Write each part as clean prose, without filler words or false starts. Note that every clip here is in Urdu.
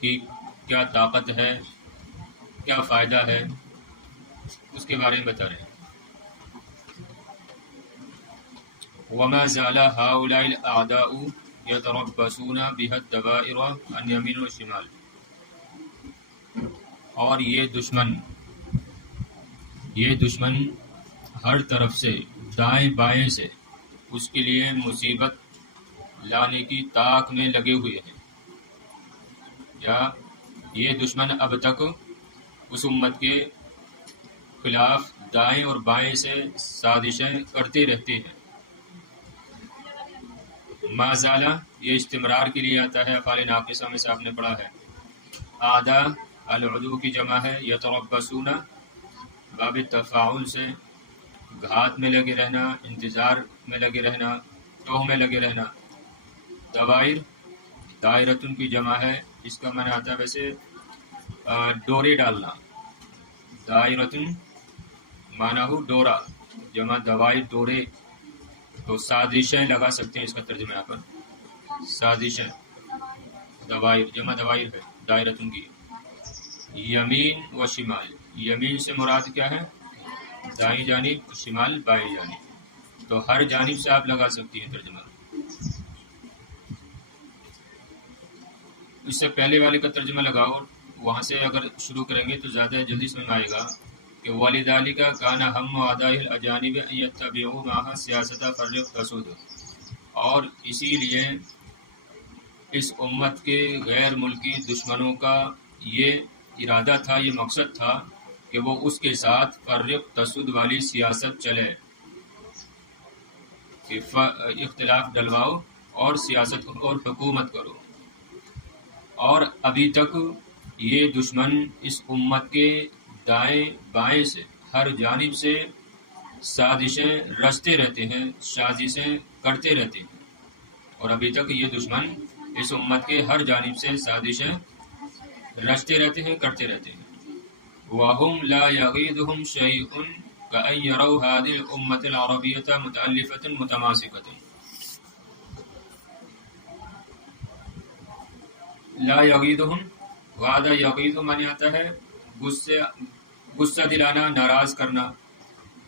کی کیا طاقت ہے، کیا فائدہ ہے، اس کے بارے میں بتا رہے ہیں۔ وما زال هؤلاء الاعداء يتربصون بها الدوائر عن يمين وشمال، اور یہ دشمن ہر طرف سے دائیں بائیں سے اس کے لیے مصیبت لانے کی طاق میں لگے ہوئے ہیں، یا یہ دشمن اب تک اس امت کے خلاف دائیں اور بائیں سے سازشیں کرتے رہتے ہیں۔ ما زالہ یہ استمرار کے لیے آتا ہے، افعال ناقصہ میں سے آپ نے پڑھا ہے۔ اعداء العدو کی جمع ہے، یتربصون باب تفاعل سے گھات میں لگے رہنا، انتظار میں لگے رہنا، توہ میں لگے رہنا۔ دوائر دائرتن کی جمع ہے، اس کا معنی آتا ہے ویسے ڈورے ڈالنا، دائرتن معنی ہو ڈورا، جمع دوائر ڈورے، تو سازشیں لگا سکتے ہیں، اس کا ترجمہ یہاں پر سازشیں، دوائر جمع دوائر ہے دائرتن کی۔ یمین و شمال، یمین سے مراد کیا ہے؟ دائیں جانب، شمال بائیں جانب، تو ہر جانب سے آپ لگا سکتی ہیں ترجمہ۔ اس سے پہلے والے کا ترجمہ لگاؤ، وہاں سے اگر شروع کریں گے تو زیادہ جلدی سمجھ آئے گا کہ وَلِذَلِكَ كَانَ هَمُّ أَعْدَائِ الْأَجَانِبِ أَن يَتَّبِعُوا مَعَهَا سِيَاسَةَ فَرِّقْ تَسُودُ، اور اسی لیے اس امت کے غیر ملکی دشمنوں کا یہ ارادہ تھا، یہ مقصد تھا کہ وہ اس کے ساتھ فرق تسود والی سیاست چلے، کہ اختلاف ڈلواؤ اور سیاست اور حکومت کرو۔ اور ابھی تک یہ دشمن اس امت کے دائیں بائیں سے ہر جانب سے سازشیں رچتے رہتے ہیں، سازشیں کرتے رہتے ہیں، اور ابھی تک یہ دشمن اس امت کے ہر جانب سے سازشیں رچتے رہتے ہیں، کرتے رہتے ہیں۔ وَهُمْ لَا يَغِيظُهُمْ شَيْءٌ كَأَنْ يَرَوْا هَذِهِ الْأُمَّةَ الْعَرَبِيَّةَ مُتَأَلِّفَةً مُتَمَاسِكَةً۔ لا یغیظہم، غاض یغیظ معنی آتا ہے غصہ دلانا، ناراض کرنا۔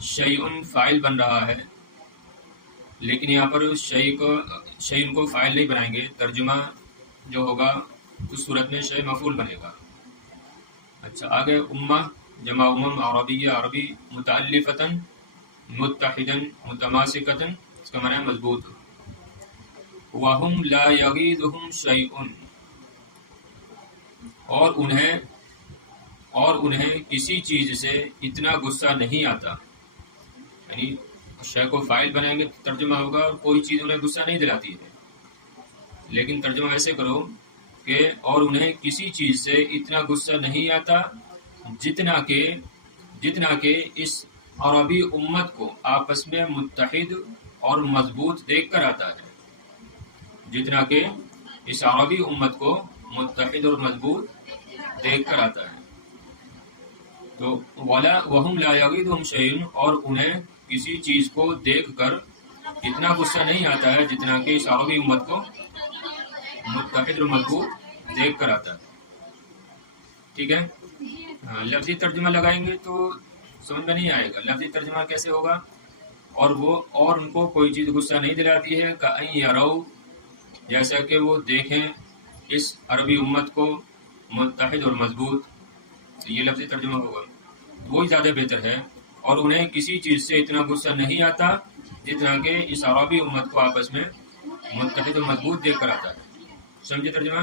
شیء فاعل بن رہا ہے، لیکن یہاں پر شیء کو فاعل نہیں بنائیں گے، ترجمہ جو ہوگا اس صورت میں شیء مفعول بنے گا۔ اچھا آگے امہ جمع عربیہ، عربی، متألفتاً متحداً متماسکتاً، اس کا معنی ہے مضبوط۔ وَهُمْ لَا يَغِيظُهُمْ شَيْءٌ، اور انہیں کسی چیز سے اتنا غصہ نہیں آتا، یعنی شے کو فاعل بنائیں گے ترجمہ ہوگا کوئی چیز انہیں غصہ نہیں دلاتی ہے، لیکن ترجمہ ایسے کرو کہ اور انہیں کسی چیز سے اتنا غصہ نہیں آتا جتنا کہ اس عربی امت کو آپس میں متحد اور مضبوط دیکھ کر آتا ہے، جتنا کہ اس عربی امت کو متحد اور مضبوط دیکھ کر آتا ہے۔ تو وَهُمْ لَا يَغِيظُهُمْ شَيْءٌ، اور انہیں کسی چیز کو دیکھ کر اتنا غصہ نہیں آتا ہے جتنا کہ اس عربی امت کو متحد اور مضبوط دیکھ کر آتا ہے۔ ٹھیک ہے، لفظی ترجمہ لگائیں گے تو سمجھ میں نہیں آئے گا، لفظی ترجمہ کیسے ہوگا؟ اور ان کو کوئی چیز غصہ نہیں دلاتی ہے، کأن یروا، جیسا کہ وہ دیکھیں اس عربی امت کو متحد اور مضبوط، یہ لفظی ترجمہ ہوگا، وہی زیادہ بہتر ہے۔ اور انہیں کسی چیز سے اتنا غصہ نہیں آتا جتنا کہ اس عربی امت کو آپس میں متحد اور مضبوط دیکھ کر آتا ہے۔ سمجھے ترجمہ؟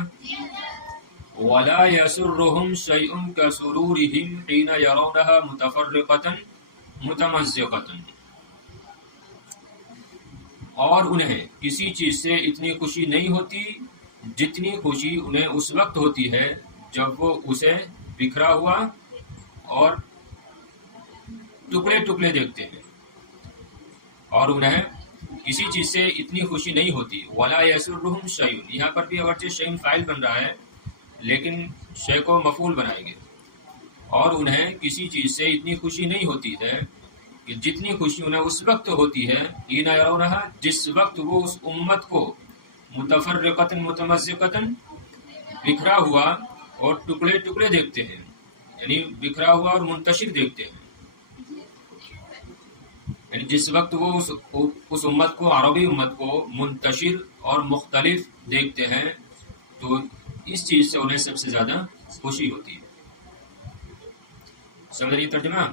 وَلَا يَسُرُّهُمْ شَيْءٌ كَسُرُورِهِمْ حِينَ يَرَوْنَهَا مُتَفَرِّقَةً مُتَمَزِّقَةً، اور انہیں کسی چیز سے اتنی خوشی نہیں ہوتی جتنی خوشی انہیں اس وقت ہوتی ہے جب وہ اسے بکھرا ہوا اور ٹکڑے ٹکڑے دیکھتے ہیں، اور انہیں کسی چیز سے اتنی خوشی نہیں ہوتی۔ وَلَا يَسُرُّهُمْ شَيْءٌ، یہاں پر بھی اگرچہ شیء فاعل بن رہا ہے لیکن شے کو مفعول بنائیں گے، اور انہیں کسی چیز سے اتنی خوشی نہیں ہوتی ہے کہ جتنی خوشی انہیں اس وقت ہوتی ہے، حِینَ یَرَوْنَهَا، جس وقت وہ اس امت کو متفرقۃ متمزقۃ بکھرا ہوا اور ٹکڑے ٹکڑے دیکھتے ہیں، یعنی بکھرا ہوا اور منتشر دیکھتے ہیں. یعنی جس وقت وہ اس امت کو، عربی امت کو منتشر اور مختلف دیکھتے ہیں تو اس چیز سے انہیں سب سے زیادہ خوشی ہوتی ہے. سمجھ رہی ترجمہ؟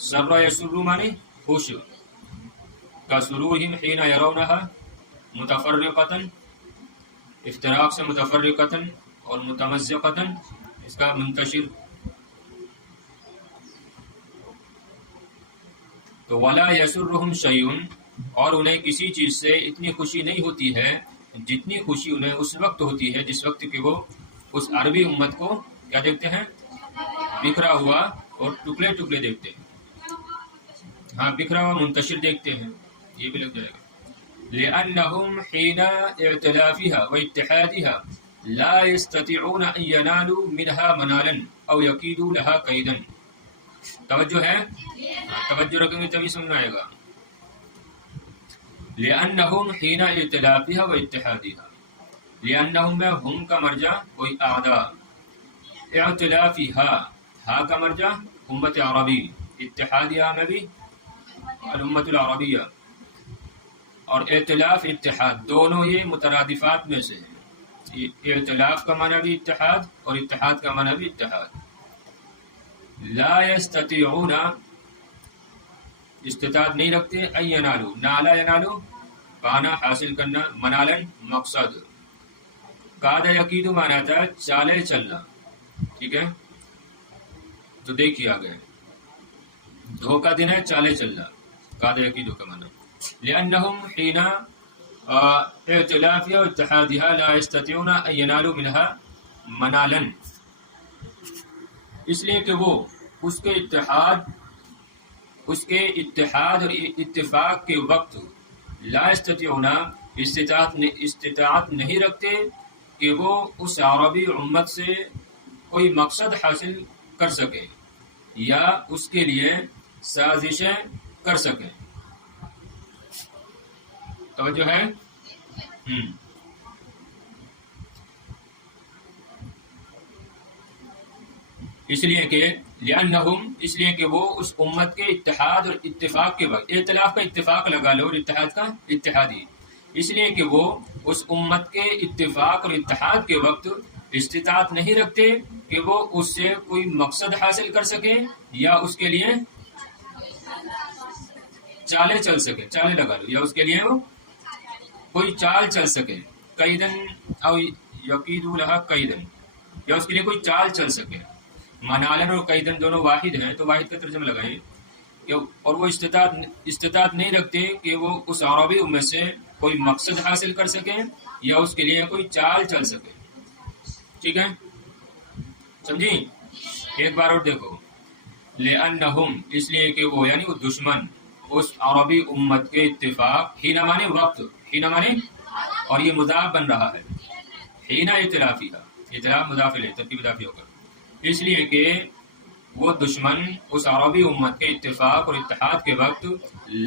سر یسر معنی خوش، کا سرورہم حین یرونہا متفرقتاً، افتراق سے متفرقتاً، اور متمزقتاً اس کا منتشر. تو ولا یسرہم شیء، اور انہیں کسی چیز سے اتنی خوشی نہیں ہوتی ہے جتنی خوشی انہیں اس وقت ہوتی ہے جس وقت کہ وہ اس عربی امت کو کیا دیکھتے ہیں؟ بکھرا ہوا اور ٹکڑے ٹکڑے دیکھتے ہیں. ہاں، بکھرا ہوا منتشر دیکھتے ہیں، یہ بھی لگ جائے گا. لأنهم حين اعتلافها واتحادها لا يستطيعون أن ينالوا منها منالا أو يكيدوا لها كيدا. توجہ ہے؟ توجہ رکھیں گے تبھی سمجھ آئے گا. لأنهم حين اعتلافها واتحادها، لأنهم میں ہم کا مرجع کوئی اعداء، اعتلافها ہا کا مرجع امت عربی، اتحادیہ میں بھی الامت العربیہ، اور ائتلاف اتحاد دونوں یہ مترادفات میں سے ہیں. ائتلاف کا معنی بھی اتحاد اور اتحاد کا معنی بھی اتحاد. لا یستطیعون استطاعت نہیں رکھتے، ان ینالو، نالا ینالو پانا حاصل کرنا، منالن مقصد. قاد یقید مانا تھا چالے چلنا، ٹھیک ہے. تو دیکھیے آگے دھوکہ دینا، چالے چلنا، قاد یقید کا معنی. لأنهم حين اعتلافها واتحادها لا يستطيعون أن ينالوا منها منالا، اس لیے کہ وہ اس کے اتحاد اور اتفاق کے وقت لا يستطيعون استطاعت نہیں رکھتے کہ وہ اس عربی امت سے کوئی مقصد حاصل کر سکے یا اس کے لیے سازشیں کر سکیں. توجہ ہے؟ اس لیے کہ لأنہم، اس لیے کہ وہ اس امت کے اتحاد اور اتفاق کے وقت، ائتلاف کا اتفاق لگا لو اور اتحاد کا اتحادی، اس لیے کہ وہ اس امت کے اتفاق اور اتحاد کے وقت استطاعت نہیں رکھتے کہ وہ اس سے کوئی مقصد حاصل کر سکے یا اس کے لیے چالیں چل سکے، چالیں لگا لو، یا اس کے لیے وہ کوئی چال چل سکے. قیدن او یقیدوا لها قیدن، یا اس کے لیے کوئی چال چل سکے. منالن اور قیدن دونوں واحد ہیں تو واحد کا ترجمہ لگائیں کہ اور وہ استطاعت نہیں رکھتے کہ وہ اس عربی امت سے کوئی مقصد حاصل کر سکے یا اس کے لیے کوئی چال چل سکے. ٹھیک ہے، سمجھی؟ ایک بار اور دیکھو. لأنہم، اس لیے کہ وہ یعنی وہ دشمن اس عربی امت کے اتفاق، حین مانے وقت، حین مانے اور یہ مضاف بن رہا ہے، حین ائتلافی کا اطلاف مضاف الیہ ترکیب اضافی ہو کر، اس لیے کہ وہ دشمن اس عربی امت کے اتفاق اور اتحاد کے وقت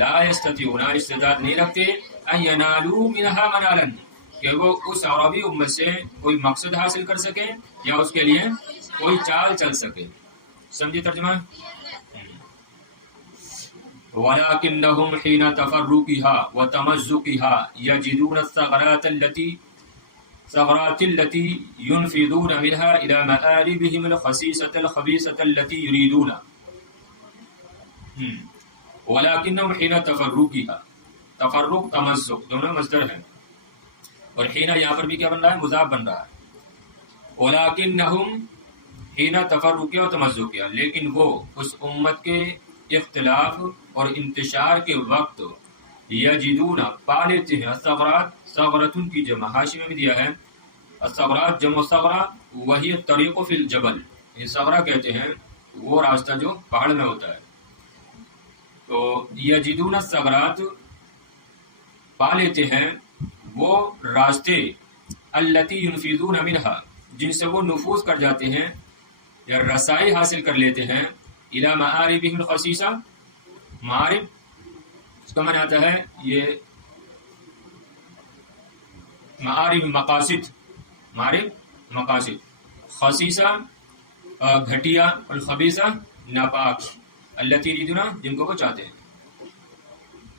لا یستطیعون استطاعت نہیں رکھتے ان ینالوا منها منالا کہ وہ اس عربی امت سے کوئی مقصد حاصل کر سکے یا اس کے لیے کوئی چال چل سکے. سمجھے ترجمہ؟ وَلَكِنَّهُمْ حِينَ تَفَرُّقِهَا وَتَمَزُّقِهَا يَجِدُونَ الثَّغْرَاتِ الَّتِي يُنْفِذُونَ مِنْهَا إِلَى مَآرِبِهِمُ الْخَسِيسَةِ الْخَبِيثَةَ الَّتِي يُرِيدُونَ. وَلَكِنَّهُمْ حِينَ تَفَرُّقِهَا، تفرق تمزق دونوں مصدر ہیں، اور حین یہاں پر بھی کیا بن رہا ہے؟ مضاف بن رہا ہے. وَلَكِنَّهُمْ حِينَ تَفَرُّقِهَا وَتَمَزُّقِهَا، لیکن وہ اس امت کے اختلاف اور انتشار کے وقت یجدون پا لیتے ہیں. الثغرات، ثغرتن کی جمع، حاشی میں بھی دیا ہے الثغرات جمع ثغرہ وہی الطریق فی الجبل، یہ ثغرہ کہتے ہیں وہ راستہ جو پہاڑ میں ہوتا ہے. تو یجدون الثغرات پا لیتے ہیں وہ راستے، التی ینفذون منہا جن سے وہ نفوذ کر جاتے ہیں یا رسائی حاصل کر لیتے ہیں، الی معاربہم الخسیسہ، معارب اس کا معنی آتا ہے یہ معارب مقاصد، معارب مقاصد، خصیصہ گھٹیا، الخبیثہ ناپاک، التی یریدون جن کو وہ چاہتے ہیں.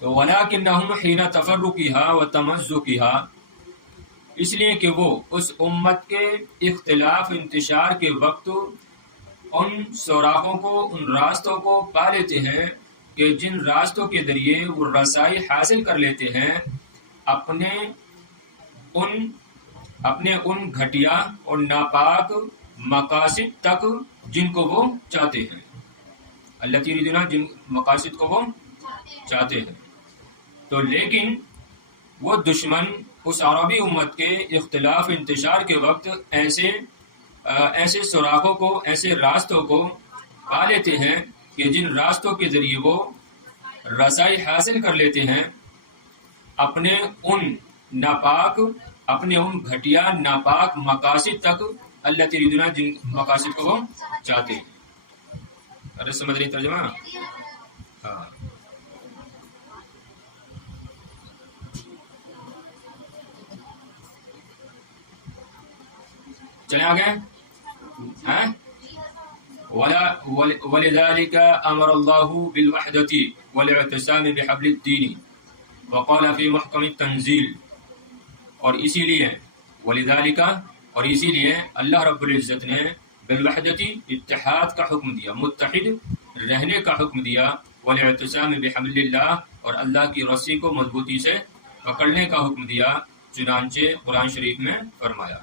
تو وَلَٰكِنَّهُمْ حِينَ تَفَرُّقِهَا وَتَمَزُّقِهَا، اس لیے کہ وہ اس امت کے اختلاف انتشار کے وقت ان سوراخوں کو، ان راستوں کو پا لیتے ہیں کہ جن راستوں کے ذریعے وہ رسائی حاصل کر لیتے ہیں اپنے ان گھٹیا اور ناپاک مقاصد تک جن کو وہ چاہتے ہیں. التی یریدون جن مقاصد کو وہ چاہتے ہیں. تو لیکن وہ دشمن اس عربی امت کے اختلاف انتشار کے وقت ایسے سوراخوں کو، ایسے راستوں کو پا لیتے ہیں کہ جن راستوں کے ذریعے وہ رسائی حاصل کر لیتے ہیں اپنے ان گھٹیا ناپاک مقاصد تک، التی یریدون جن مقاصد کو وہ چاہتے ہیں. ارے سمجھ رہی ترجمہ؟ ہاں. چلے آگے. وَلِذَلِكَ أَمَرَ اللَّهُ بِالْوَحْدَةِ وَالِاعْتِصَامِ بِحَبْلِ الدِّينِ وَقَالَ فِي مُحْكَمِ التَّنزِيلِ، اور اسی لیے وَلِذَلِكَ، اور اسی لیے اللہ رب العزت نے بالوحدۃ اتحاد کا حکم دیا، متحد رہنے کا حکم دیا، والاعتصام بحبل اللہ، اور اللہ کی رسی کو مضبوطی سے پکڑنے کا حکم دیا، چنانچہ قرآن شریف میں فرمایا.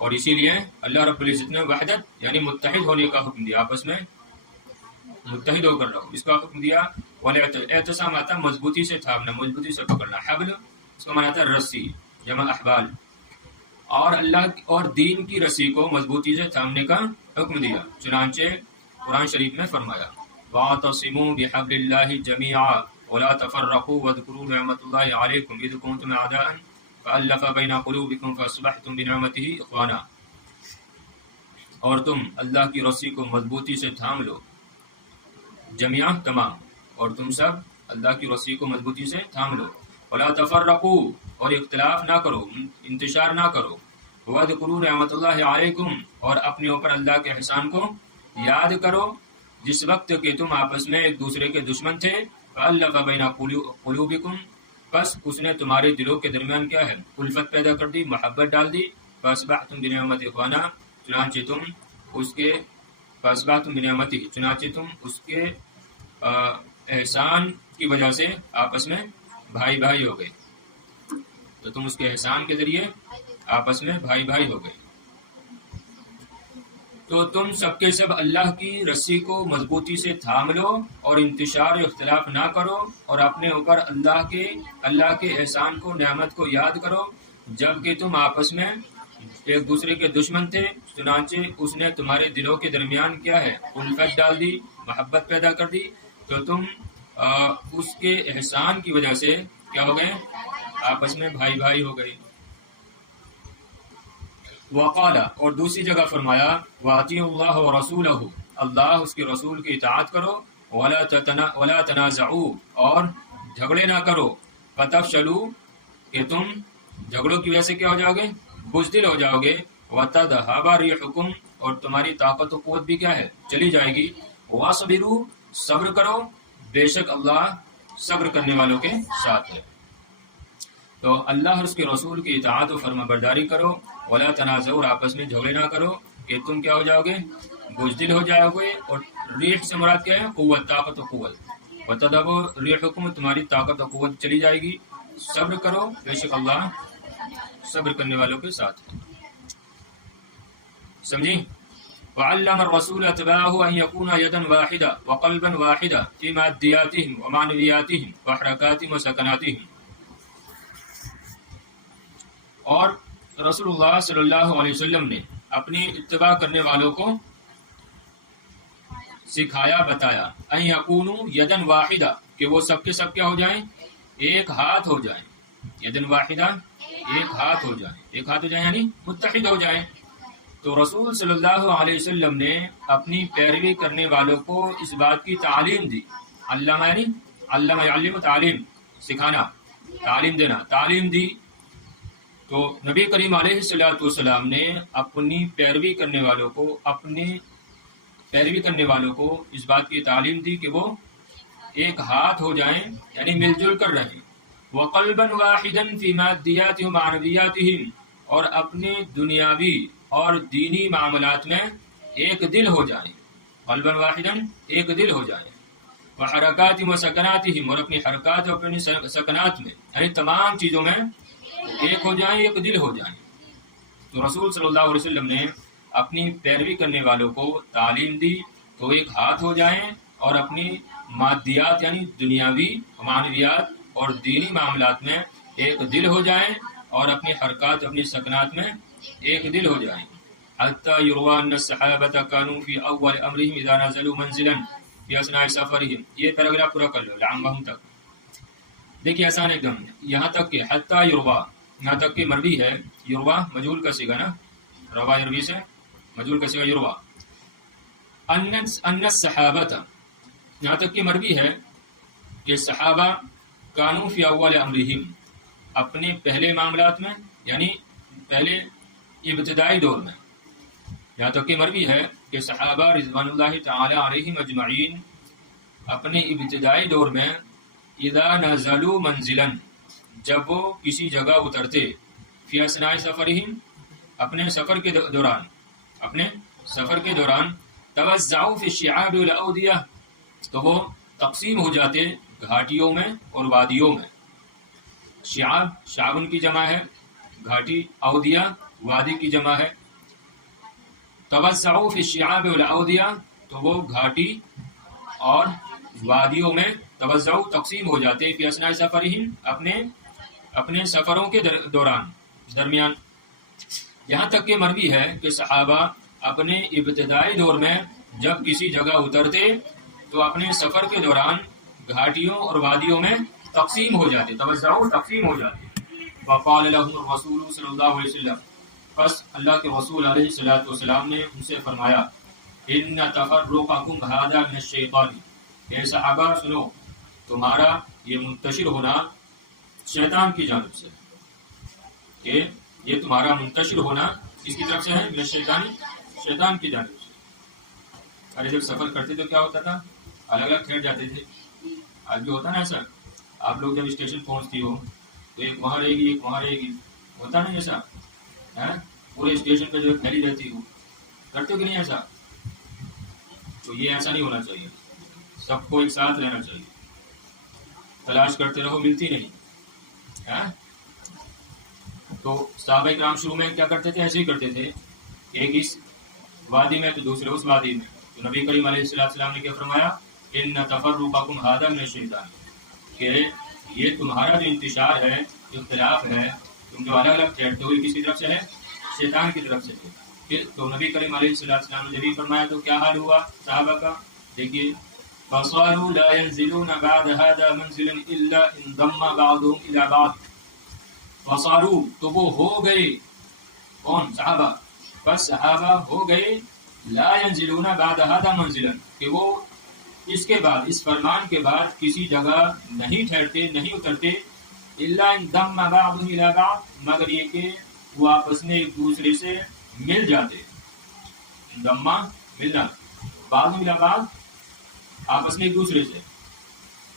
اور اسی لیے اللہ رب العزت نے وحدت یعنی متحد ہونے کا حکم دیا، آپس میں متحد ہو کر رہو، اس کا حکم دیا. اعتصام آتا مضبوطی سے تھامنا، مضبوطی سے پکڑنا. حبل اس کا معنی آتا ہے رسی، جمع احبال. اور اللہ اور دین کی رسی کو مضبوطی سے تھامنے کا حکم دیا، چنانچہ قرآن شریف میں فرمایا وَاعْتَصِمُوا بِحَبْلِ اللَّهِ جَمِيعًا وَلَا تَفَرَّقُوا وَاذْكُرُوا نِعْمَةَ اللَّهِ عَلَيْكُمْ إِذْ كُنتُمْ أَعْدَاءً فَأَلَّفَ بَيْنَ قُلُوبِكُمْ فَأَصْبَحْتُمْ بِنِعْمَتِهِ إِخْوَانًا، اور تم اللہ کی رسی کو مضبوطی سے تھام لو، جمیعہ تمام، اور تم سب اللہ کی رسی کو مضبوطی سے تھام لو. وَلَا تَفَرَّقُوا، اور اختلاف نہ کرو، انتشار نہ کرو. وَاذْكُرُوا نِعْمَةَ اللَّهِ عَلَيْكُمْ، اور اپنے اوپر اللہ کے احسان کو یاد کرو جس وقت کہ تم آپس میں ایک دوسرے کے دشمن تھے. فَأَلَّفَ بَيْنَ قُلُوبِكُمْ، بس اس نے تمہارے دلوں کے درمیان کیا ہے، الفت پیدا کر دی، محبت ڈال دی. فَأَصْبَحْتُمْ بِنِعْمَتِهِ إِخْوَانًا، چنانچہ تم اس کے احسان کی وجہ سے آپس میں بھائی بھائی ہو گئے. تو تم اس کے احسان کے ذریعے آپس میں بھائی بھائی ہو گئے. تو تم سب کے سب اللہ کی رسی کو مضبوطی سے تھام لو اور انتشار و اختلاف نہ کرو، اور اپنے اوپر اللہ کے احسان کو، نعمت کو یاد کرو جبکہ تم آپس میں ایک دوسرے کے دشمن تھے. چنانچہ اس نے تمہارے دلوں کے درمیان کیا ہے، الفت ڈال دی، محبت پیدا کر دی. تو تم اس کے احسان کی وجہ سے کیا ہو گئے، آپس میں بھائی بھائی ہو گئے. وقال، اور دوسری جگہ فرمایا وَأَطِيعُوا اللَّهَ وَرَسُولَهُ، اللہ اس کے رسول کی اطاعت کرو. وَلَا تَنَازَعُوا، اور جھگڑے نہ کرو. فَتَفْشَلُوا، کہ تم جھگڑوں کی وجہ سے کیا ہو جاؤ گے، بزدل ہو جاؤ گے. وَتَذْهَبَ رِيحُكُمْ، اور تمہاری طاقت و قوت بھی کیا ہے، چلی جائے گی. وَاصْبِرُوا، صبر کرو، بے شک اللہ صبر کرنے والوں کے ساتھ ہے. تو اللہ اور اس کے رسول کی اطاعت و فرما برداری کرو. ولا تنازعوا، اور آپس میں جھگڑے نہ کرو کہ تم کیا ہو جاؤ گے، بزدل ہو جاؤ گے. اور ریح سے مراد کیا ہے، قوت، طاقت و قوت. وتذهب ريحكم، تمہاری طاقت و قوت چلی جائے گی. صبر کرو، بے شک اللہ صبر کرنے والوں کے ساتھ ہے. سمجھی؟ وعلم الرسول اتباعه ان يكون يدا واحده وقلبا واحدا في مادياتهم ومعنوياتهم وحركاتهم وسكناتهم. اور رسول اللہ صلی اللہ علیہ وسلم نے اپنی اتباع کرنے والوں کو سکھایا، بتایا ان یکونوا یدن واحدہ، کہ وہ سب کے سب کیا ہو جائیں، ایک ہاتھ ہو جائیں. یدن واحدہ، ایک ہاتھ ہو جائیں. ایک ہاتھ ہو جائیں یعنی متحد ہو جائیں. تو رسول صلی اللہ علیہ وسلم نے اپنی پیروی کرنے والوں کو اس بات کی تعلیم دی. علامہ یعنی علم یعلم، تعلیم سکھانا، تعلیم دینا، تعلیم دی. تو نبی کریم علیہ الصلوۃ والسلام نے اپنی پیروی کرنے والوں کو اس بات کی تعلیم دی کہ وہ ایک ہاتھ ہو جائیں، یعنی مل جل کر رہیں، وقلبا واحدا فی مادیاتہم ومعنویاتہم، اور اپنے دنیاوی اور دینی معاملات میں ایک دل ہو جائیں، قلبا واحدا ایک دل ہو جائیں، وحرکاتہم وسکناتہم، اور اپنی حرکات اور اپنی سکنات میں، یعنی تمام چیزوں میں ایک ہو جائیں، ایک دل ہو جائیں۔ تو رسول صلی اللہ علیہ وسلم نے اپنی پیروی کرنے والوں کو تعلیم دی تو ایک ہاتھ ہو جائیں اور اپنی مادیات یعنی دنیاوی معنویات اور دینی معاملات میں ایک دل ہو جائیں، اور اپنی حرکات اپنی سکنات میں ایک دل ہو جائیں۔ حتی یروى ان الصحابۃ كانوا فی اول امرهم اذا نزلوا منزلا فی اثناء سفرهم، یہ پیراگراف پورا کر لو لعمهم تک، دیکھیے آسان ایک دم، یہاں تک کہ حتی یروى، یہاں تک کہ مروی ہے، یروى مجہول کا صیغہ نا، روا یروی سے مجہول کا صیغہ یروى، ان الصحابۃ، یہاں تک کہ مروی ہے کہ صحابہ کانوا فی اول امرہم، اپنے پہلے معاملات میں یعنی پہلے ابتدائی دور میں، یہاں تک کہ مروی ہے کہ صحابہ رضوان اللہ تعالی علیہم اجمعین اپنے ابتدائی دور میں اذا نزلوا منزلا، جب وہ کسی جگہ اترتے، فی اثناء سفرہم، اپنے سفر کے دوران توزعوا فی الشعاب والاودیہ، تو وہ تقسیم ہو جاتے گھاٹیوں میں اور وادیوں میں۔ شعاب ان کی جمع ہے، گھاٹی، اودیہ وادی کی جمع ہے۔ توزعوا فی الشعاب والاودیہ، تو وہ گھاٹی اور وادیوں میں توزعوا تقسیم ہو جاتے، فی اثناء سفرہم، اپنے سفروں کے درمیان۔ یہاں تک کہ مروی ہے کہ صحابہ اپنے ابتدائی دور میں جب کسی جگہ اترتے تو اپنے سفر کے دوران گھاٹیوں اور وادیوں میں تقسیم ہو جاتے، توزعوا تقسیم ہو جاتے۔ وقال لهم الرسول صلی اللہ علیہ وسلم، پس اللہ کے رسول علیہ الصلوۃ والسلام نے ان سے فرمایا، ان تفرقکم ھذا من الشیطان، اے صحابہ سنو، تمہارا یہ منتشر ہونا شیطان کی جانب سے، کہ یہ تمہارا منتشر ہونا کس کی طرف سے ہے؟ من الشیطان، شیطان کی جانب سے۔ ارے جب سفر کرتے تو کیا ہوتا تھا؟ الگ الگ ٹھہر جاتے تھے، آج بھی ہوتا نا ایسا، آپ لوگ جب اسٹیشن پہنچتی ہو تو ایک وہاں رہے گی ایک وہاں رہے گی، ہوتا نہیں ایسا؟ پورے اسٹیشن پہ جو پھیلی رہتی ہو، کرتے ہو کہ نہیں ایسا؟ تو یہ ایسا نہیں ہونا چاہیے، سب کو ایک ساتھ رہنا چاہیے، تلاش کرتے رہو ملتی نہیں۔ تو صحابہ کرام شروع میں کیا کرتے تھے؟ ایسے ہی کرتے تھے، ایک اس وادی میں تو دوسرے اس وادی میں۔ تو نبی کریم علیہ السلام نے کیا فرمایا؟ ان تفرقکم ھذا من الشیطان، کہ یہ تمہارا جو انتشار ہے، جو اختلاف ہے، تم جو الگ الگ ٹھہرتے ہوئے کس کی طرف سے ہے؟ شیطان کی طرف سے ہے۔ پھر تو نبی کریم علیہ السلام نے جب یہ فرمایا تو کیا حال ہوا صحابہ کا؟ دیکھیے، فصاروا لا ينزلون بعد هذا منزلا الا انضم بعضهم الى بعض، فصاروا، تو وہ ہو گئے، کون؟ صحابہ، بس صحابہ ہو گئے، لا ينزلون بعد هذا منزلا، کہ وہ اس کے بعد، اس فرمان کے بعد کسی جگہ نہیں ٹھہرتے، نہیں اترتے، الا انضم بعضهم الى بعض، مگر یہ کہ وہ آپس میں ایک دوسرے سے مل جاتے، انضم ملنا، بعضهم الى بعض آپس میں ایک دوسرے سے۔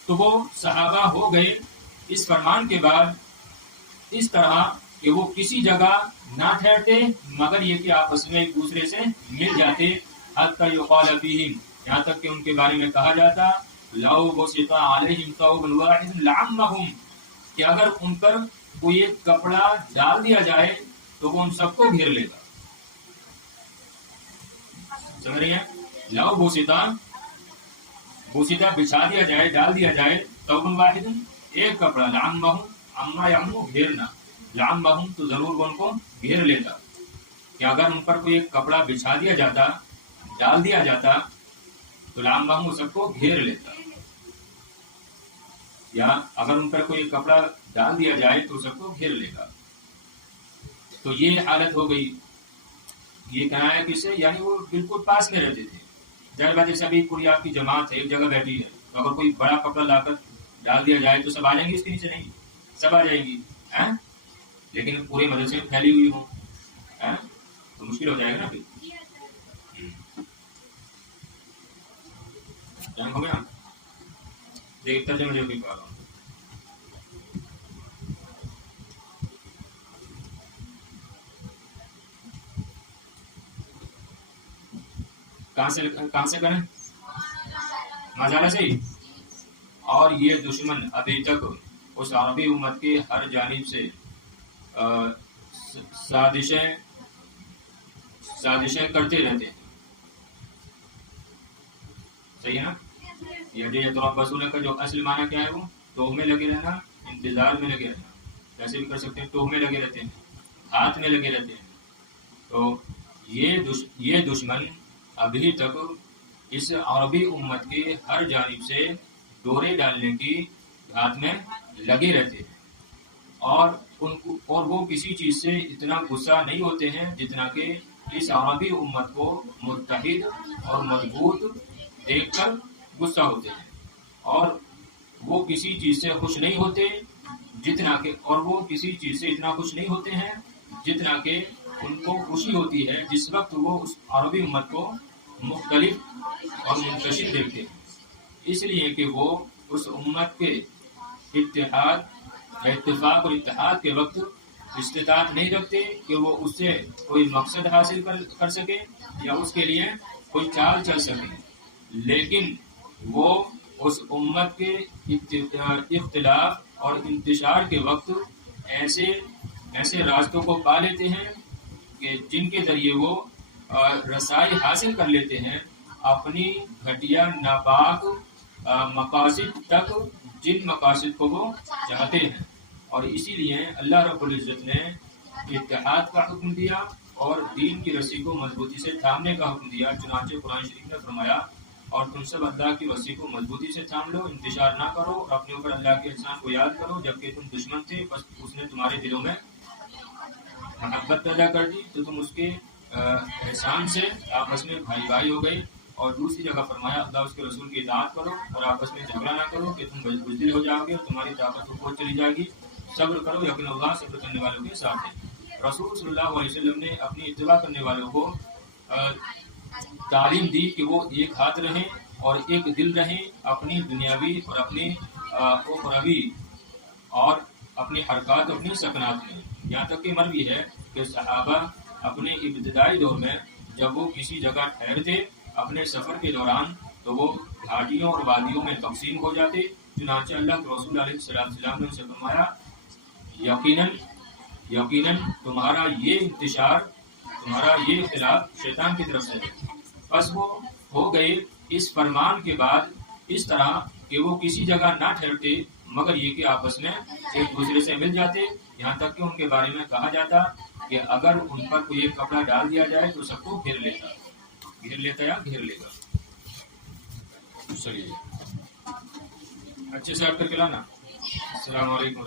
تو وہ صحابہ ہو گئے اس فرمان کے بعد اس طرح کہ وہ کسی جگہ نہ ٹھہرتے مگر یہ کہ آپس میں ایک دوسرے سے مل جاتے، حتی یقال فیہم، یہاں تک کہ ان کے بارے میں کہا جاتا، لو بسط علیہم ثوب واحد لعمہم، کہ اگر ان پر کوئی ایک کپڑا ڈال دیا جائے تو وہ ان سب کو گھیر لے گا۔ سمجھ رہی ہیں؟ لو بوسیدہ بچھا دیا جائے، ڈال دیا جائے، ثوب واحد، ایک کپڑا، لعمہم، عما یعمو گھیرنا، لعمہم، تو ضرور وہ ان کو گھیر لیتا، کہ اگر ان پر کوئی ایک کپڑا بچھا دیا جاتا، ڈال دیا جاتا، تو لعمہم وہ سب کو گھیر لیتا، یا اگر ان پر کوئی ایک کپڑا ڈال دیا جائے تو سب کو گھیر لے گا۔ تو یہ حالت ہو گئی، یہ کہنا ہے کس سے؟ یعنی وہ بالکل پاس میں رہتے تھے، ظاہر بات ہے سبھی پوری آپ کی جماعت ہے، ایک جگہ بیٹھی ہے، تو اگر کوئی بڑا کپڑا لا کر ڈال دیا جائے تو سب آ جائیں گی اس کے نیچے؟ نہیں، سب آ جائیں گی۔ لیکن پورے مدرسے میں پھیلی ہوئی ہوں تو مشکل ہو جائے گا نا پھر. ٹائم ہو گیا دیکھ ترجمہ جو بھی پڑھ رہا ہوں. کہاں سے کریں مازالہ سے ہی. اور یہ دشمن ابھی تک اس عربی امت کی ہر جانب سے سازشیں کرتے رہتے ہیں. صحیح ہے نا. یہ رسول کا جو اصل معنی کیا ہے وہ توہ میں لگے رہنا, انتظار میں لگے رہنا. ایسے بھی کر سکتے ہیں توہ میں لگے رہتے ہیں, ہاتھ میں لگے رہتے ہیں. تو یہ دشمن ابھی تک اس عربی امت کی ہر جانب سے ڈورے ڈالنے کی ہاتھ میں لگے رہتے ہیں. اور وہ کسی چیز سے اتنا غصہ نہیں ہوتے ہیں جتنا کہ اس عربی امت کو متحد اور مضبوط دیکھ کر غصہ ہوتے ہیں. اور وہ کسی چیز سے خوش نہیں ہوتے وہ کسی چیز سے اتنا خوش نہیں ہوتے ہیں جتنا کہ ان کو خوشی ہوتی ہے جس وقت وہ اس عربی امت کو مختلف اور منتشر دیکھتے ہیں. اس لیے کہ وہ اس امت کے اتفاق اور اتحاد کے وقت استطاعت نہیں رکھتے کہ وہ اس سے کوئی مقصد حاصل کر سکے یا اس کے لیے کوئی چال چل سکے. لیکن وہ اس امت کے اختلاف اور انتشار کے وقت ایسے راستوں کو پا لیتے ہیں کہ جن کے ذریعے وہ رسائی حاصل کر لیتے ہیں اپنی گھٹیا ناپاک مقاصد تک, جن مقاصد کو وہ چاہتے ہیں. اور اسی لیے اللہ رب العزت نے اتحاد کا حکم دیا اور دین کی رسی کو مضبوطی سے تھامنے کا حکم دیا. چنانچہ قرآن شریف نے فرمایا اور تم سب اللہ کی رسی کو مضبوطی سے تھام لو, انتشار نہ کرو, اپنے اوپر اللہ کے احسان کو یاد کرو. جبکہ تم دشمن تھے بس اس نے تمہارے دلوں میں محبت پیدا کر دی تو تم اس کے احسان سے آپس میں بھائی بھائی ہو گئے. اور دوسری جگہ فرمایا اللہ اس کے رسول کی اطاعت کرو اور آپس میں جھگڑا نہ کرو کہ تم بزدل ہو جاؤ گے اور تمہاری طاقت رکو چلی جائے گی. صبر کرو یقین اللہ صبر کرنے والوں کے ساتھ ہے. رسول صلی اللہ علیہ وسلم نے اپنی اتباع کرنے والوں کو تعلیم دی کہ وہ ایک ہاتھ رہیں اور ایک دل رہیں اپنی دنیاوی اور اپنی اخروی اور اپنی حرکات اور اپنی سکنات میں. یہاں تک کہ مروی ہے کہ صحابہ اپنے ابتدائی دور میں جب وہ کسی جگہ ٹھہرتے اپنے سفر کے دوران تو وہ گھاٹیوں اور وادیوں میں تقسیم ہو جاتے. چنانچہ اللہ کے رسول علیہ السلام نے ان سے فرمایا یقیناً تمہارا یہ انتشار, تمہارا یہ اختلاف شیطان کی طرف سے ہے. پس وہ ہو گئے اس فرمان کے بعد اس طرح کہ وہ کسی جگہ نہ ٹھہرتے مگر یہ کہ آپس میں ایک دوسرے سے مل جاتے. یہاں تک کہ ان کے بارے میں کہا جاتا کہ اگر ان پر کوئی ایک کپڑا ڈال دیا جائے تو سب کو گھیر لیتا یا گھیر لے گا. چلیے اچھے سے آپ کر کے لانا. السلام علیکم.